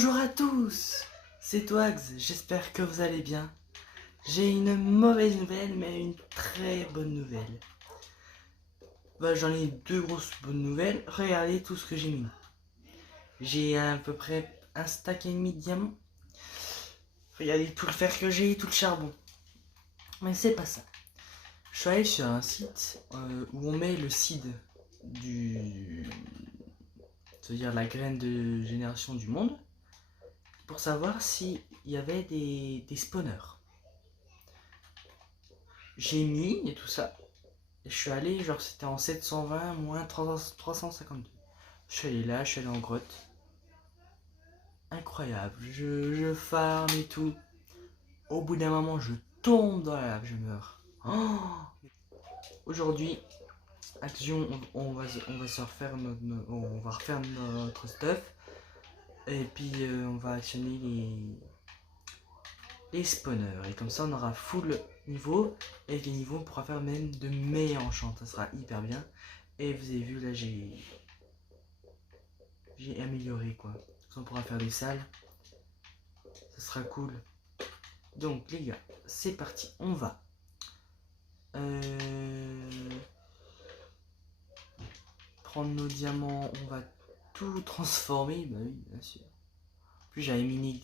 Bonjour à tous, c'est Twags, j'espère que vous allez bien. J'ai une mauvaise nouvelle, mais une très bonne nouvelle. J'en ai deux grosses bonnes nouvelles. Regardez tout ce que j'ai mis. J'ai à peu près un stack et demi de diamants. Regardez tout le fer que j'ai, tout le charbon. Mais c'est pas ça. Je suis allé sur un site où on met le seed c'est-à-dire la graine de génération du monde, pour savoir s'il y avait des spawners. J'ai mis et tout ça. Et je suis allé, genre c'était en 720 moins 352. Je suis allé là, je suis allé en grotte. Incroyable, je farm et tout. Au bout d'un moment, je tombe dans la lave, je meurs. Oh, aujourd'hui, action, on va se refaire on va refaire notre stuff. Et puis on va actionner les spawners. Et comme ça, on aura full niveau. Et avec les niveaux, on pourra faire même de meilleurs enchants. Ça sera hyper bien. Et vous avez vu, là, j'ai amélioré quoi. On pourra faire des salles. Ça sera cool. Donc, les gars, c'est parti. On va. Prendre nos diamants. On va tout transformer. Bah oui, bien sûr. En plus, j'avais mis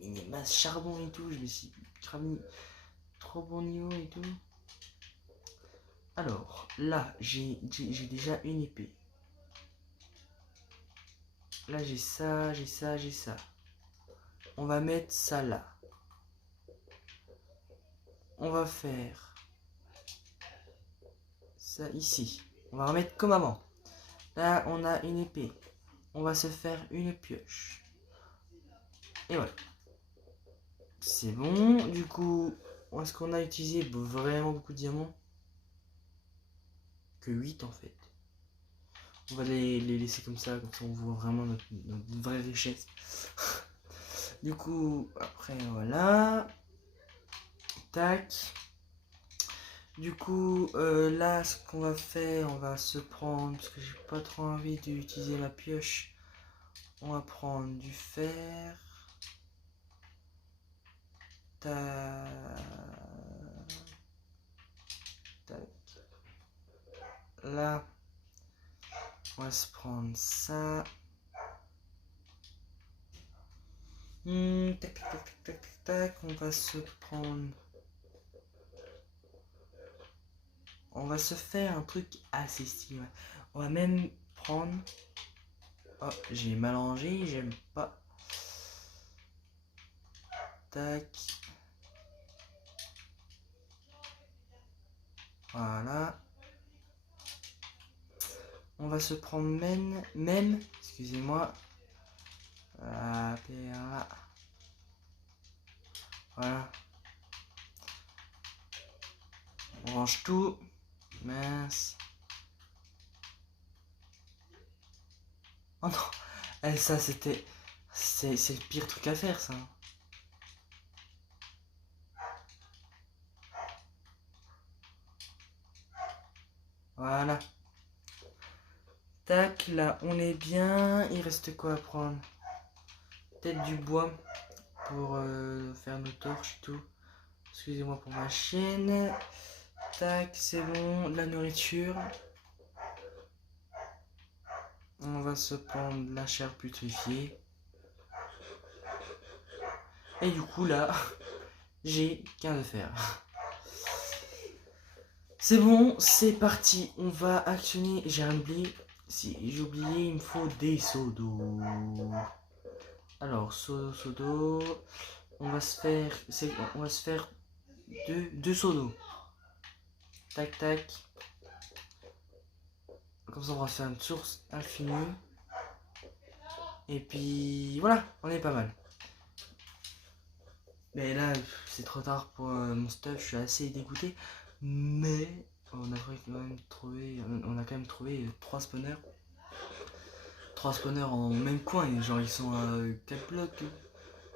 des masses charbon et tout. Je me suis mis trop bon niveau et tout. Alors, là, j'ai déjà une épée. Là, j'ai ça, j'ai ça, j'ai ça. On va mettre ça là. On va faire ça ici. On va remettre comme avant. Là, on a une épée. On va se faire une pioche. Et voilà. C'est bon. Du coup, est-ce qu'on a utilisé vraiment beaucoup de diamants? Que 8 en fait. On va les laisser comme ça on voit vraiment notre vraie richesse. Du coup, après, voilà. Tac. Du coup, là, ce qu'on va faire, on va se prendre, parce que j'ai pas trop envie d'utiliser ma pioche, on va prendre du fer. Tac. Tac. Là, on va se prendre ça. Tac, tac, tac, tac, tac, on va se prendre... On va se faire un truc assez stylé. On va même prendre... Oh, j'ai mélangé, j'aime pas. Tac. Voilà. On va se prendre même, excusez-moi. Voilà. Voilà. On range tout. Mince. Oh non. Ça c'était... C'est le pire truc à faire ça. Voilà. Tac, là on est bien. Il reste quoi à prendre? Peut-être du bois pour faire nos torches et tout. Excusez-moi pour ma chaîne. Tac, c'est bon. La nourriture. On va se prendre la chair putréfiée. Et du coup là, j'ai qu'un de fer. C'est bon, c'est parti. On va actionner. J'ai rien oublié. Si j'ai oublié, il me faut des seaux d'eau. Alors, seau d'eau. On va se faire deux seaux d'eau. Tac, tac. Comme ça, on va se faire une source infinie. Et puis, voilà, on est pas mal. Mais là, c'est trop tard pour mon stuff. Je suis assez dégoûté. Mais on a quand même trouvé 3 spawners. 3 spawners en même coin. Et genre, ils sont à 4 blocs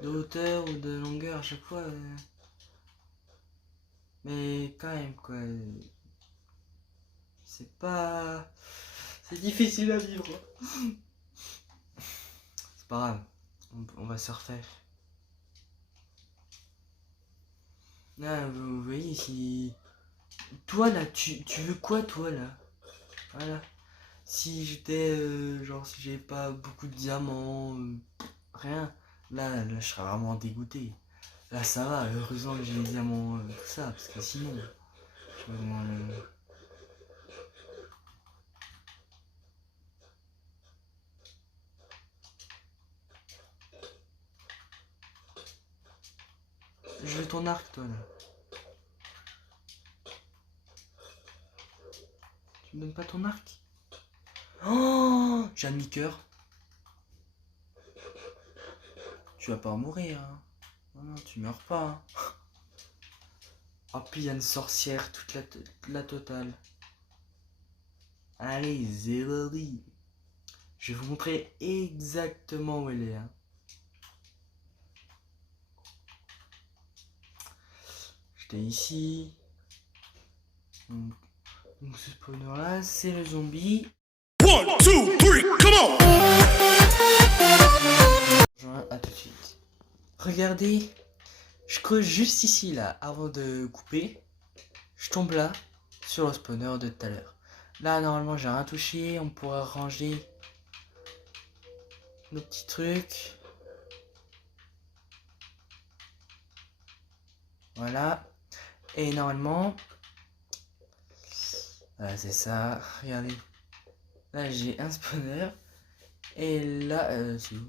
de hauteur ou de longueur à chaque fois. Mais quand même, quoi. C'est pas... C'est difficile à vivre. C'est pas grave. On va se refaire. Là, vous voyez, si... Toi, là, tu veux quoi, toi, là? Voilà. Si j'étais, genre, si j'avais pas beaucoup de diamants, rien, là, je serais vraiment dégoûté. Là, ça va, heureusement que j'ai les diamants, tout ça, parce que sinon... euh, je veux ton arc, toi, là. Tu me donnes pas ton arc? Oh, j'ai un demi-cœur. Tu vas pas en mourir, hein. Non, non, tu meurs pas, hein. Oh, puis il y a une sorcière, toute la totale. Allez, Zélory. Je vais vous montrer exactement où elle est, hein. J'étais ici. Donc ce spawner là, c'est le zombie. 1, 2, 3, come on! À tout de suite. Regardez, je creuse juste ici là, avant de couper. Je tombe là, sur le spawner de tout à l'heure. Là, normalement, j'ai rien touché. On pourra ranger nos petits trucs. Voilà. Et normalement... Voilà, c'est ça. Regardez. Là, j'ai un spawner. Et là, c'est où?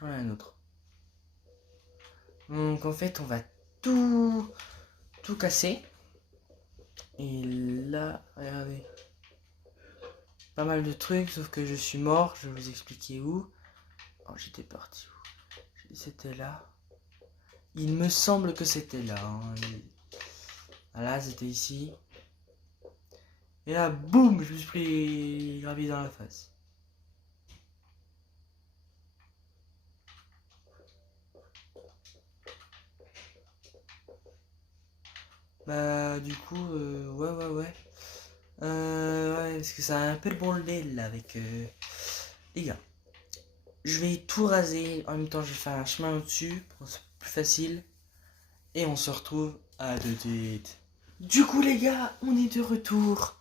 J'en ai un autre. Donc, en fait, on va tout casser. Et là, regardez. Pas mal de trucs, sauf que je suis mort. Je vais vous expliquer où. Oh, j'étais parti où? C'était là. Il me semble que c'était là. Hein. Voilà, c'était ici. Et là, boum, je me suis pris gravi dans la face. Bah, du coup, ouais. Ouais, parce que ça a un peu le bordel là avec... Les gars, je vais tout raser. En même temps, je vais faire un chemin au-dessus pour que ce soit plus facile. Et on se retrouve à tout de suite. Du coup, les gars, on est de retour.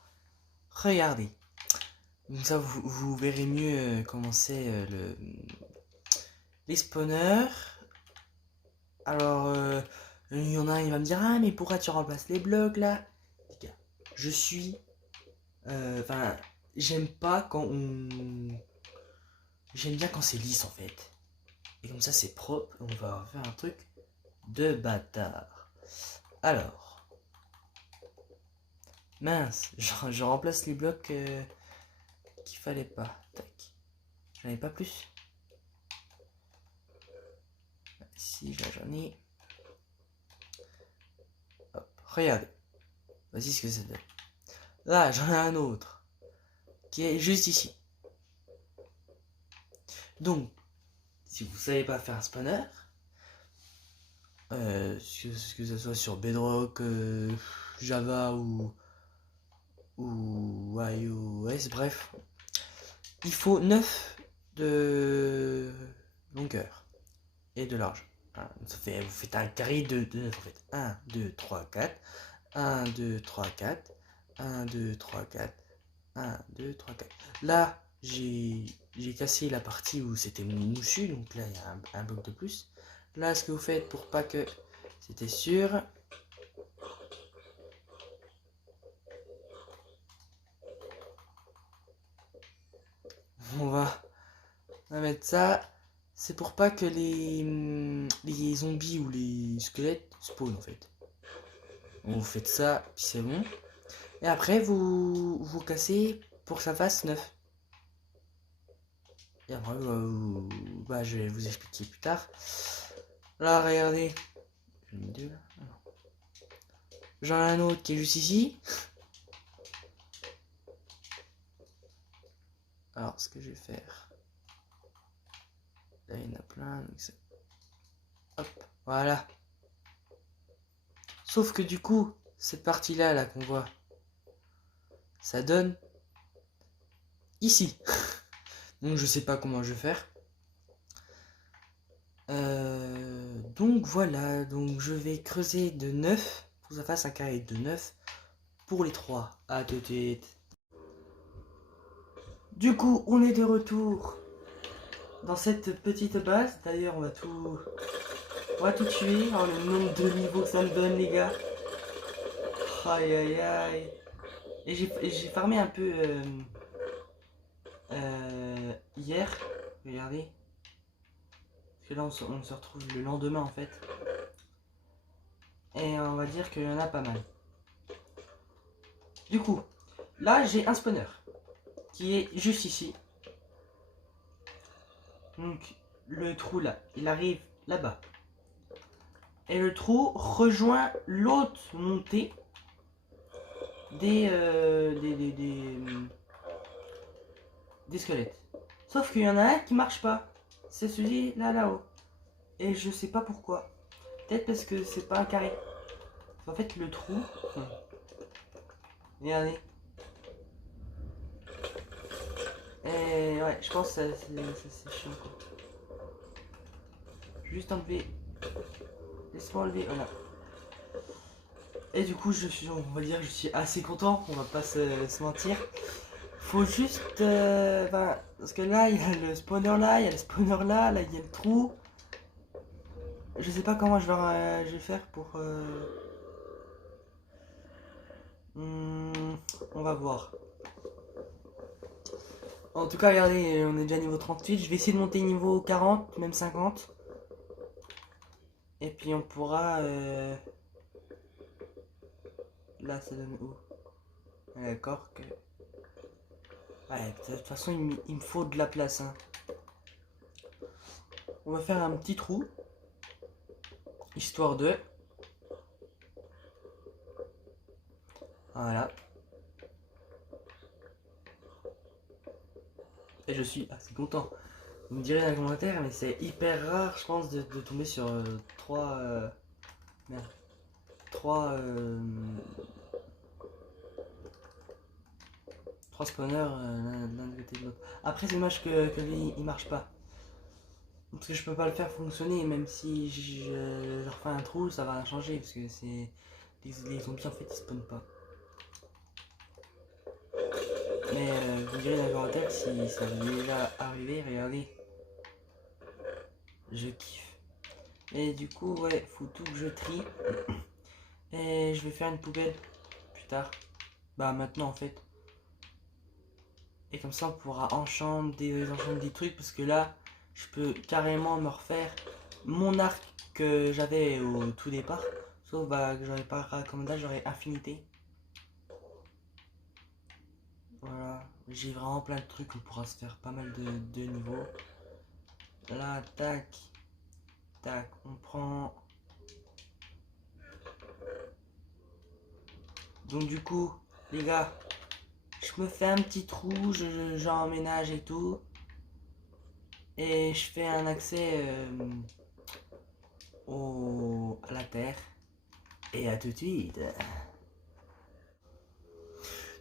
Regardez. Comme ça, vous verrez mieux comment c'est les spawners. Alors, il y en a un, il va me dire, ah, mais pourquoi tu remplaces les blocs là? Les gars, je suis... Enfin, j'aime pas quand on... J'aime bien quand c'est lisse en fait. Et comme ça, c'est propre. On va faire un truc de bâtard. Alors... Mince, je remplace les blocs qu'il fallait pas. Tac. J'en ai pas plus. Si, là j'en ai. Hop, regardez. Voici ce que ça donne. Là, j'en ai un autre. Qui est juste ici. Donc, si vous savez pas faire un spawner, que ce soit sur Bedrock, Java ou iOS, bref, il faut 9 de longueur et de large. Ça fait, vous faites un carré de 9 en fait. 1, 2, 3, 4. 1, 2, 3, 4. 1, 2, 3, 4. 1, 2, 3, 4. Là, j'ai cassé la partie où c'était moussu, donc là il y a un bloc de plus. Là, ce que vous faites pour pas que c'était sûr. On va mettre ça. C'est pour pas que les zombies ou les squelettes spawnent en fait. Vous faites ça, puis c'est bon. Et après, vous cassez pour que ça fasse 9. Et après, je vais vous expliquer plus tard. Là, regardez. J'en ai un autre qui est juste ici. Alors, ce que je vais faire... Là, il y en a plein. Donc ça... Hop, voilà. Sauf que du coup, cette partie-là, là, qu'on voit, ça donne ici. Donc je sais pas comment je vais faire. Donc voilà, donc je vais creuser de 9 pour que ça fasse un carré de 9 pour les 3. À tout de suite. Du coup, on est de retour dans cette petite base. D'ailleurs, on va tout tuer. Alors, le nombre de niveaux que ça me donne, les gars. Aïe aïe aïe. Et j'ai farmé un peu hier. Regardez. Parce que là, on se retrouve le lendemain en fait. Et on va dire qu'il y en a pas mal. Du coup, là, j'ai un spawner qui est juste ici. Donc, le trou là, il arrive là-bas. Et le trou rejoint l'autre montée des squelettes. Sauf qu'il y en a un qui marche pas. C'est celui là-haut. Et je sais pas pourquoi. Peut-être parce que c'est pas un carré. En fait, le trou... Regardez. Et ouais, je pense que c'est chiant quoi. Juste enlever. Laisse-moi enlever, voilà. Et du coup, on va dire, je suis assez content, on va pas se mentir. Faut juste, parce que là, il y a le spawner là, il y a le spawner là, là, il y a le trou. Je sais pas comment je vais faire pour... on va voir. En tout cas, regardez, on est déjà niveau 38. Je vais essayer de monter niveau 40, même 50. Et puis on pourra... Là, ça donne où? D'accord que... Ouais, de toute façon, il me faut de la place. Hein. On va faire un petit trou. Histoire de... Voilà. Et je suis assez content. Vous me direz dans les commentaires, mais c'est hyper rare, je pense, de tomber sur 3... merde. 3 spawners l'un de côté de l'autre. Après, c'est dommage que lui, il marche pas. Parce que je peux pas le faire fonctionner, même si je refais un trou, ça va rien changer. Parce que c'est... Les zombies, en fait, ils spawnent pas. Mais vous direz dans les commentaires si ça vous est déjà arrivé, regardez. Je kiffe. Et du coup, ouais, faut tout que je trie. Et je vais faire une poubelle plus tard. Bah maintenant en fait. Et comme ça on pourra enchanter des trucs. Parce que là, je peux carrément me refaire mon arc que j'avais au tout départ. Sauf bah, que j'aurais pas comme là, j'aurais infinité. Voilà. J'ai vraiment plein de trucs. On pourra se faire pas mal de niveaux. Là, tac. Tac, on prend... Donc du coup, les gars, je me fais un petit trou, j'emménage et tout. Et je fais un accès à la terre. Et à tout de suite.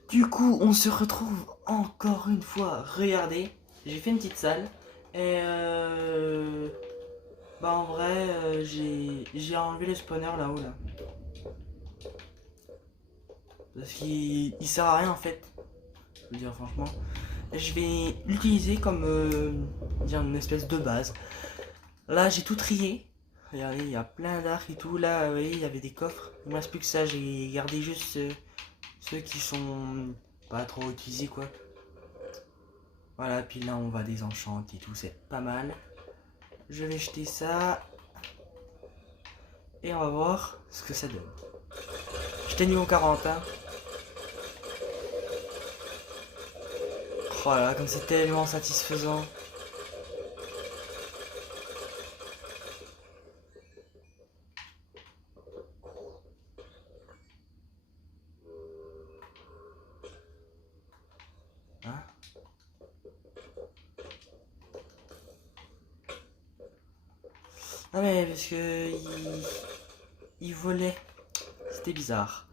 Du coup, on se retrouve encore une fois. Regardez, j'ai fait une petite salle. Et bah en vrai, j'ai enlevé le spawner là-haut là. Parce qu'il sert à rien en fait. Je veux dire franchement. Je vais l'utiliser comme une espèce de base. Là j'ai tout trié. Regardez, il y a plein d'arcs et tout. Là, vous voyez, il y avait des coffres. Il me reste plus que ça. J'ai gardé juste ceux qui sont pas trop utilisés quoi. Voilà, puis là on va désenchanter et tout. C'est pas mal. Je vais jeter ça. Et on va voir ce que ça donne. J'étais niveau 40 hein. Oh là là, comme c'est tellement satisfaisant. Hein? Ah mais parce que il volait. C'était bizarre.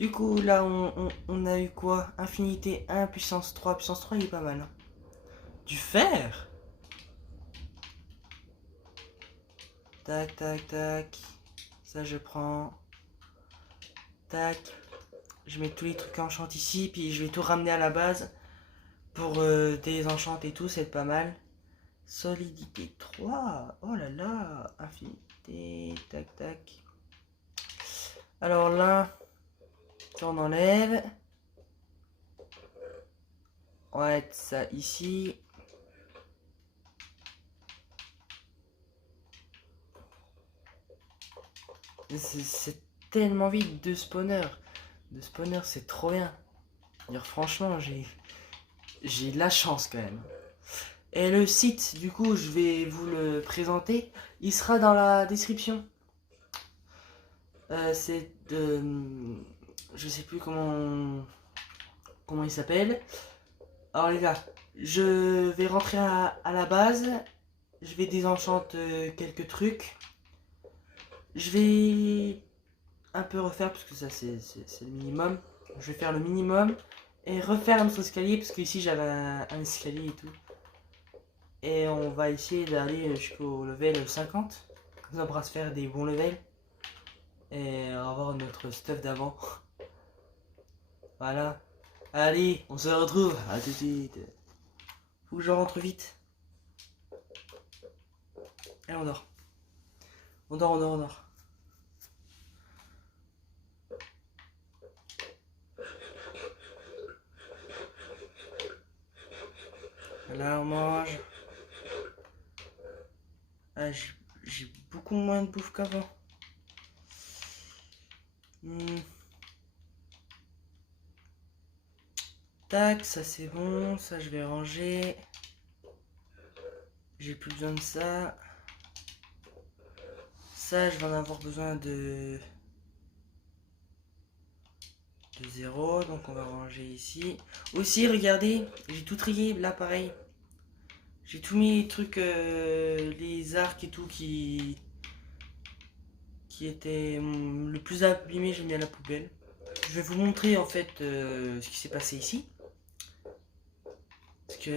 Du coup, là, on a eu quoi? Infinité 1, puissance 3. Puissance 3, il est pas mal. Hein. Du fer? Tac, tac, tac. Ça, je prends. Tac. Je mets tous les trucs enchantés ici, puis je vais tout ramener à la base. Pour désenchanter et tout, c'est pas mal. Solidité 3. Oh là là. Infinité. Tac, tac. Alors là, on enlève. On va mettre ça ici. C'est tellement vite de spawner. De spawner, c'est trop bien. Dire franchement, j'ai de la chance quand même. Et le site, du coup, je vais vous le présenter. Il sera dans la description. C'est de... Je sais plus comment il s'appelle. Alors les gars, je vais rentrer à la base. Je vais désenchanter quelques trucs. Je vais un peu refaire parce que ça c'est le minimum. Je vais faire le minimum et refaire notre escalier parce que ici j'avais un escalier et tout. Et on va essayer d'aller jusqu'au level 50. On pourra se faire des bons levels et avoir notre stuff d'avant. Voilà. Allez, on se retrouve. À tout de suite. Faut que je rentre vite. Et on dort. On dort. Là, on mange. Ah, j'ai beaucoup moins de bouffe qu'avant. Tac, ça c'est bon. Ça, je vais ranger. J'ai plus besoin de ça. Ça, je vais en avoir besoin de 0. Donc, on va ranger ici. Aussi, regardez, j'ai tout trié. Là, pareil. J'ai tout mis les trucs, les arcs et tout qui était le plus abîmé, j'ai mis à la poubelle. Je vais vous montrer en fait ce qui s'est passé ici. Parce que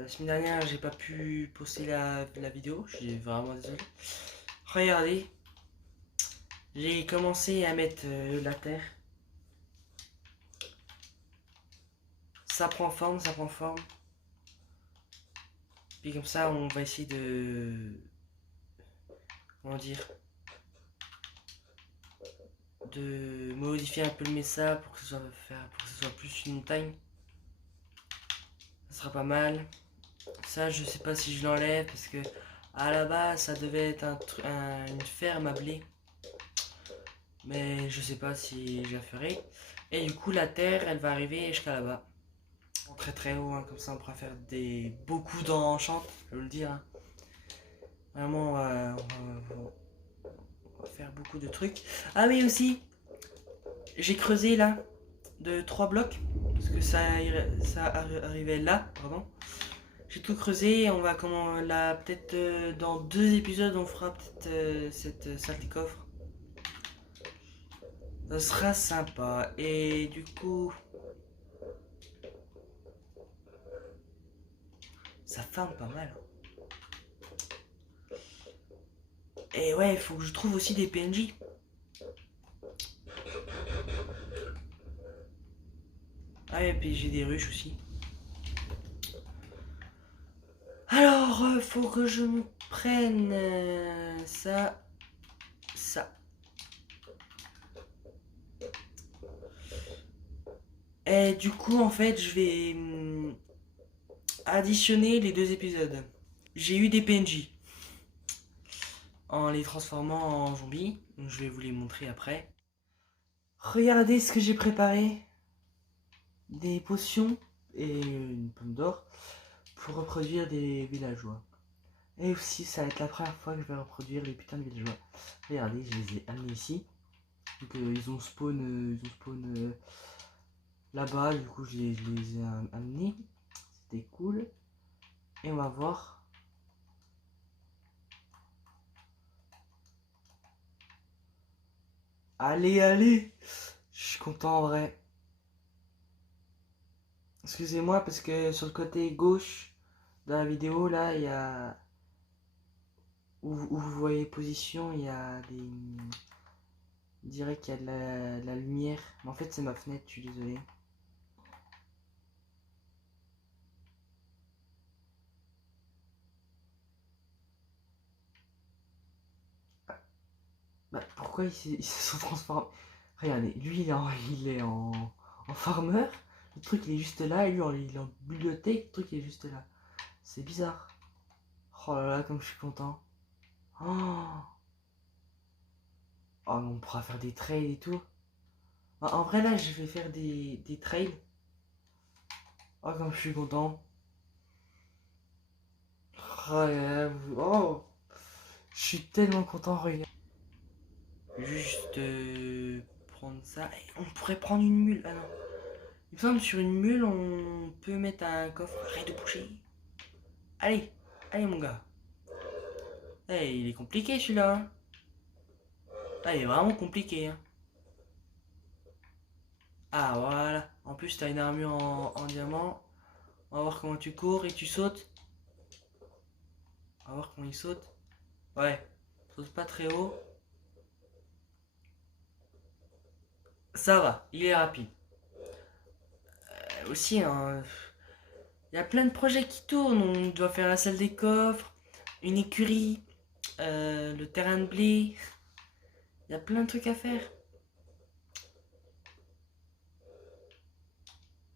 la semaine dernière, j'ai pas pu poster la vidéo. Je suis vraiment désolé. Regardez. J'ai commencé à mettre la terre. Ça prend forme. Puis comme ça, on va essayer de... Comment dire, de modifier un peu le mesa pour que ce soit plus une montagne. Ça sera pas mal. Ça, je sais pas si je l'enlève parce que à la base, ça devait être une ferme à blé. Mais je sais pas si je la ferai. Et du coup, la terre, elle va arriver jusqu'à là-bas. Très très haut, hein, comme ça on pourra faire beaucoup d'enchantes, je veux le dire. Hein. Vraiment, on va faire beaucoup de trucs. Ah oui, aussi, j'ai creusé là de 3 blocs parce que ça arrivait là, pardon. J'ai tout creusé, on va là peut-être dans 2 épisodes on fera peut-être cette salle des coffres. Ça sera sympa et du coup ça farme pas mal. Et ouais, il faut que je trouve aussi des PNJ. Ah et puis j'ai des ruches aussi. Alors, faut que je me prenne ça. Et du coup, en fait, je vais additionner les 2 épisodes. J'ai eu des PNJ en les transformant en zombies. Donc, je vais vous les montrer après. Regardez ce que j'ai préparé. Des potions et une pomme d'or pour reproduire des villageois. Et aussi, ça va être la première fois que je vais reproduire les putains de villageois. Regardez, je les ai amenés ici. Donc ils ont spawn, là-bas, du coup je les ai amenés. C'était cool. Et on va voir. Allez, Je suis content en vrai. Excusez-moi parce que sur le côté gauche de la vidéo là, il y a où vous voyez position, il y a des. On dirait qu'il y a de la lumière. Mais en fait, c'est ma fenêtre, je suis désolé. Bah, pourquoi ils se sont transformés? Regardez, lui il est en farmer. Le truc il est juste là et lui il est en bibliothèque. Le truc il est juste là. C'est bizarre. Oh là là, comme je suis content. Oh, oh mais on pourra faire des trails et tout. En vrai là je vais faire des trails. Oh comme je suis content. Oh, là là, oh. Je suis tellement content, regarde. Juste prendre ça. Et on pourrait prendre une mule. Ah non. Il me semble que sur une mule on peut mettre un coffre. Arrête de bouger. Allez, allez mon gars. Eh, il est compliqué celui-là. Hein. Ah, il est vraiment compliqué. Hein. Ah voilà. En plus t'as une armure en diamant. On va voir comment tu cours et tu sautes. On va voir comment il saute. Ouais. Saute pas très haut. Ça va, il est rapide. Aussi, hein, il y a plein de projets qui tournent. On doit faire la salle des coffres, une écurie, le terrain de blé. Il y a plein de trucs à faire.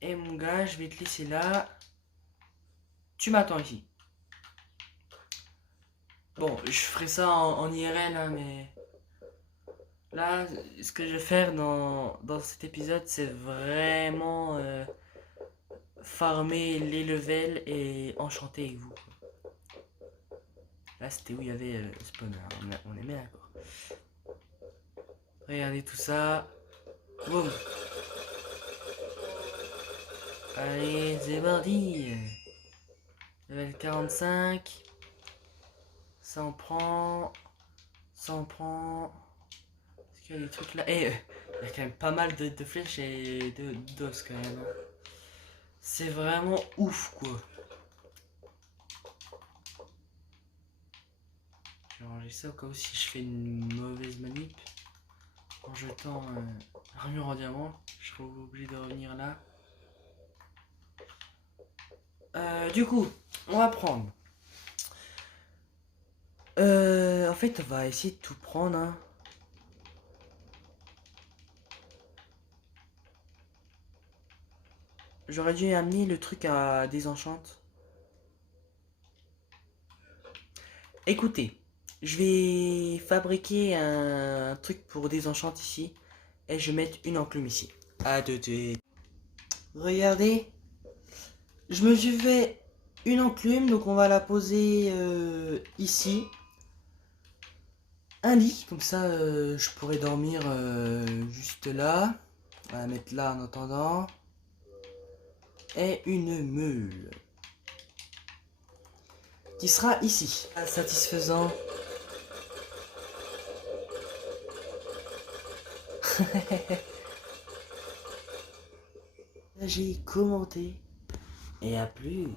Et mon gars, je vais te laisser là. Tu m'attends ici. Bon, je ferai ça en IRL, hein, mais là, ce que je vais faire dans cet épisode, c'est vraiment farmer les levels et enchanter avec vous. Là, c'était où il y avait spawn. On est bien d'accord. Regardez tout ça. Boum. Allez, c'est parti. Level 45. Ça en prend. Ça en prend. Est-ce qu'il y a des trucs là? Eh, il y a quand même pas mal de flèches et d'os quand même. Hein. C'est vraiment ouf quoi. Je vais ranger ça au cas où si je fais une mauvaise manip. En jetant l'armure en diamant, je serai obligé de revenir là. Du coup, on va prendre. En fait, on va essayer de tout prendre. Hein. J'aurais dû amener le truc à désenchante. Écoutez, je vais fabriquer un truc pour désenchante ici. Et je vais mettre une enclume ici. À tout de suite. Regardez. Je me suis fait une enclume, donc on va la poser ici. Un lit, comme ça je pourrais dormir juste là. On va la mettre là en attendant. Et une meule. Qui sera ici. Satisfaisant. J'ai commenté. Et à plus.